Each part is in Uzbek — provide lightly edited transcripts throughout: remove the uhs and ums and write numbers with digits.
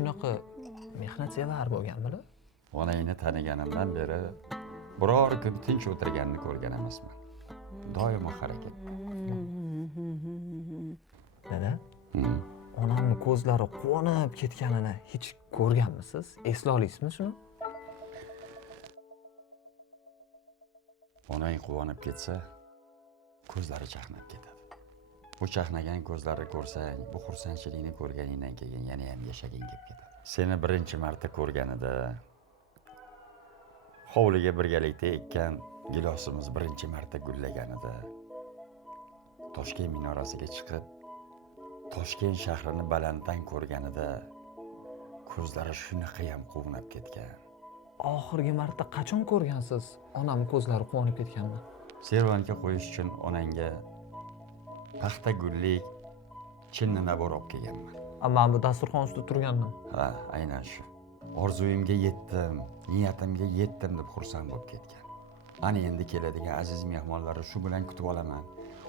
shunaqa mehnatsevar bo'lganmi? Onangni taniganimdan beri biror kun tinch o'tirganini ko'rgan emasman. Doimo harakat. Dada, onamni ko'zlari quvonib ketganini hech ko'rganmisiz? Esla olasizmi shuni? Onang quvonib ketsa, ko'zlari chaqnab ketadi. Bu chaqnagan ko'zlarni ko'rsang, bu xursandchilikni ko'rganingdan keyin yana ham yashaging kelib ketadi. Seni birinchi marta ko'rganida hovliga birgalikda ekkan gilosimiz birinchi marta gullaganida, Toshkent minorasiga chiqib, Toshkent shahrini balanddan ko'rganida ko'zlari shunaqa ham quvnab ketgan. Oxirgi marta qachon ko'rgansiz onamni ko'zlari quvonib ketganini? Servanka qo'yish uchun onangga paxta gullik chinni nabor olib kelganman. Men bu dasturxon ustida turganman. Ha, aynan shu. Orzuyimga yetdim, niyatimga yetdim deb xursand bo'lib ketgan. Ana endi keladigan aziz mehmonlarni shu bilan kutib olaman.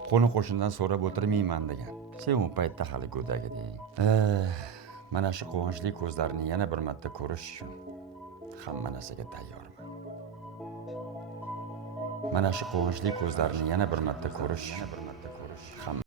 Qo'ni qo'shnidan so'rab o'tirmayman degan. Sen u paytda hali go'dak eding. Mana shu quvonchli ko'zlarni yana bir marta ko'rish uchun hamma narsaga tayyorman. Mana shu quvonchli ko'zlarni yana bir marta ko'rish hamma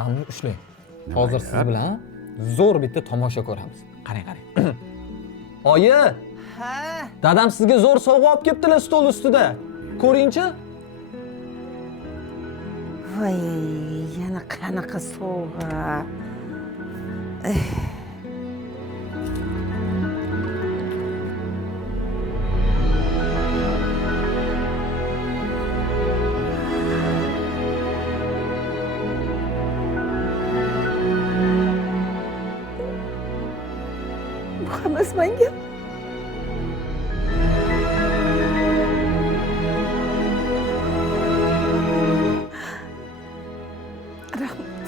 Manni ushlang. Hozir siz bilan zo'r bitta tomosha ko'ramiz. Qarang, qarang. Oyi! Ha, Dadam sizga zo'r sovg'a olib kelibdilar stol ustida. Ko'ring-chi. voy, yana qanaqa sovg'a. Bu hammasi menga. Rahmat.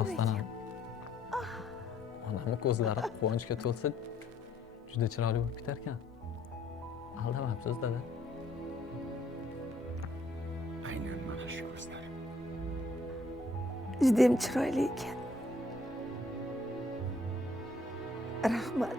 Aslanam. Onamni ko'zlari quvonchga to'lsa, juda chiroyli bo'lib ketar ekan. Aldamabsiz, dada. aynan mana shu ko'zlar. Judayam chiroyli ekan. Rahmat.